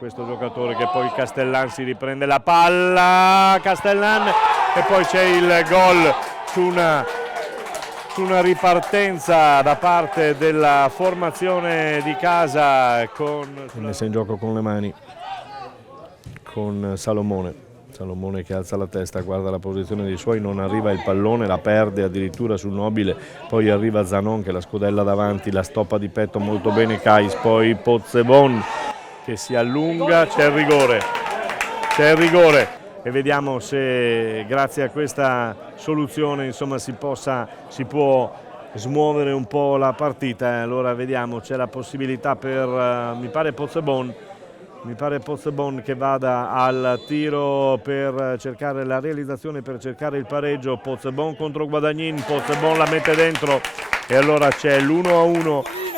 questo giocatore, che poi Castellan si riprende la palla, Castellan, e poi c'è il gol su una ripartenza da parte della formazione di casa, messa in gioco con le mani con Salomone che alza la testa, guarda la posizione dei suoi, non arriva il pallone, la perde addirittura sul Nobile, poi arriva Zanon che la scodella davanti, la stoppa di petto molto bene Kais, poi Pozzebon che si allunga, c'è il rigore e vediamo se grazie a questa soluzione insomma si può smuovere un po' la partita. Allora vediamo, c'è la possibilità per mi pare Pozzebon che vada al tiro per cercare la realizzazione, per cercare il pareggio. Pozzebon contro Guadagnin, Pozzebon la mette dentro e allora c'è l'1-1.